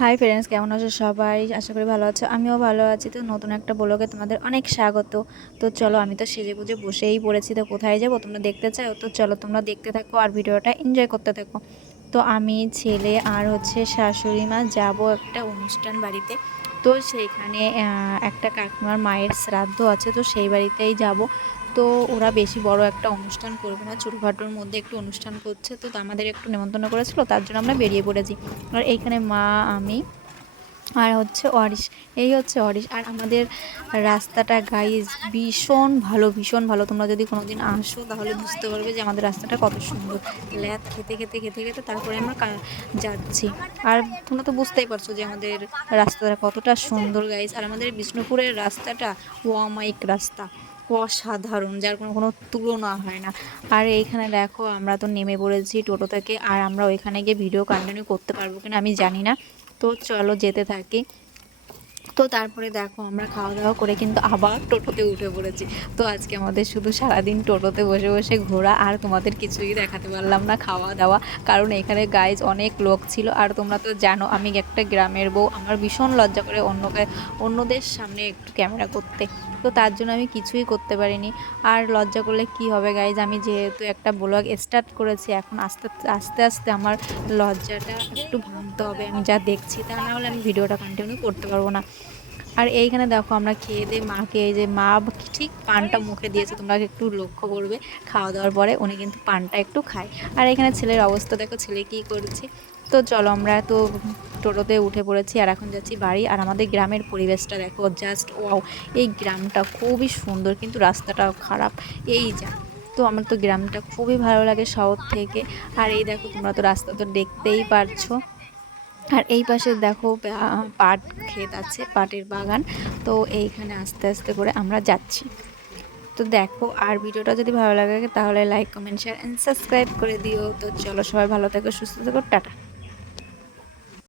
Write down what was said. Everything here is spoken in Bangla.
হাই ফ্রেন্ডস, কেমন আছো সবাই? আশা করি ভালো আছো। আমিও ভালো আছি। তো নতুন একটা ব্লগে তোমাদের অনেক স্বাগত। তো চলো, আমি তো সেজে গুজে বসেই পড়েছি। তো কোথায় যাবো তোমরা দেখতে চাও? তো চলো তোমরা দেখতে থাকো আর ভিডিওটা এনজয় করতে থাকো। তো আমি, ছেলে আর শাশুড়ি মা যাবো একটা অনুষ্ঠান বাড়িতে। তো সেইখানে একটা কাকিমার মায়ের শ্রাদ্ধ আছে, তো সেই বাড়িতেই যাব। তো ওরা বেশি বড় একটা অনুষ্ঠান করবে না, ছোটোখাটোর মধ্যে একটু অনুষ্ঠান করছে। তো আমাদের একটু নেমন্তন্ন করেছিল, তার জন্য আমরা বেরিয়ে পড়েছি। আর এইখানে মা, আমি আর অরিশ, এই হচ্ছে অরিশ। আর আমাদের রাস্তাটা গাইজ ভীষণ ভালো, ভীষণ ভালো। তোমরা যদি কোনোদিন আসো তাহলে বুঝতে পারবে যে আমাদের রাস্তাটা কত সুন্দর। ল্যাদ খেতে খেতে খেতে খেতে তারপরে আমরা যাচ্ছি। আর তোমরা তো বুঝতেই পারছো যে আমাদের রাস্তাটা কতটা সুন্দর গাইজ। আর আমাদের বিষ্ণুপুরের রাস্তাটা অমায়িক রাস্তা, অসাধারণ, যার কোনো কোনো তুলনা হয় না। আর এইখানে দেখো আমরা তো নেমে পড়েছি টোটো থেকে। আর আমরা ওইখানে গিয়ে ভিডিও কন্টিনিউ করতে পারবো কিনা আমি জানি না। তো চলো যেতে থাকি। তো তারপরে দেখো আমরা খাওয়া দাওয়া করে কিন্তু আবার টোটোতে উঠে পড়েছি। তো আজকে আমাদের শুধু সারাদিন টোটোতে বসে বসে ঘোরা, আর তোমাদের কিছুই দেখাতে পারলাম না খাওয়া দাওয়া, কারণ এখানে গাইজ অনেক লোক ছিল। আর তোমরা তো জানো আমি একটা গ্রামের বউ, আমার ভীষণ লজ্জা করে অন্যদের সামনে একটু ক্যামেরা করতে। তো তার জন্য আমি কিছুই করতে পারিনি। আর লজ্জা করলে কি হবে গাইজ, আমি যেহেতু একটা ব্লগ স্টার্ট করেছি, এখন আস্তে আস্তে আস্তে আমার লজ্জাটা একটু ভাঙতে হবে। আমি যা দেখছি, তা না হলে আমি ভিডিওটা কন্টিনিউ করতে পারবো না। আর এইখানে দেখো আমরা খেয়ে দিয়ে মাকে, এই যে মা ঠিক পানটা মুখে দিয়েছে, তোমরা একটু লক্ষ্য করবে। খাওয়া দাওয়ার পরে উনি কিন্তু পানটা একটু খায়। আর এখানে ছেলের অবস্থা দেখো, ছেলে কী করছে। তো চলো, আমরা তো টোটোতে উঠে পড়েছি আর এখন যাচ্ছি বাড়ি। আর আমাদের গ্রামের পরিবেশটা দেখো, জাস্ট ওয়াও। এই গ্রামটা খুবই সুন্দর, কিন্তু রাস্তাটাও খারাপ। এই যা, তো আমার তো গ্রামটা খুবই ভালো লাগে শহর থেকে। আর এই দেখো, তোমরা তো রাস্তা তো দেখতেই পারছো। আর এই পাশে দেখো পাট ক্ষেত আছে, পাটের বাগান। তো এইখানে আস্তে আস্তে করে আমরা যাচ্ছি। তো দেখো, আর ভিডিওটা যদি ভালো লাগে তাহলে like, comment, share and subscribe করে দিও। তো চলো, সবাই ভালো থেকো, সুস্থ থেকো, টাটা।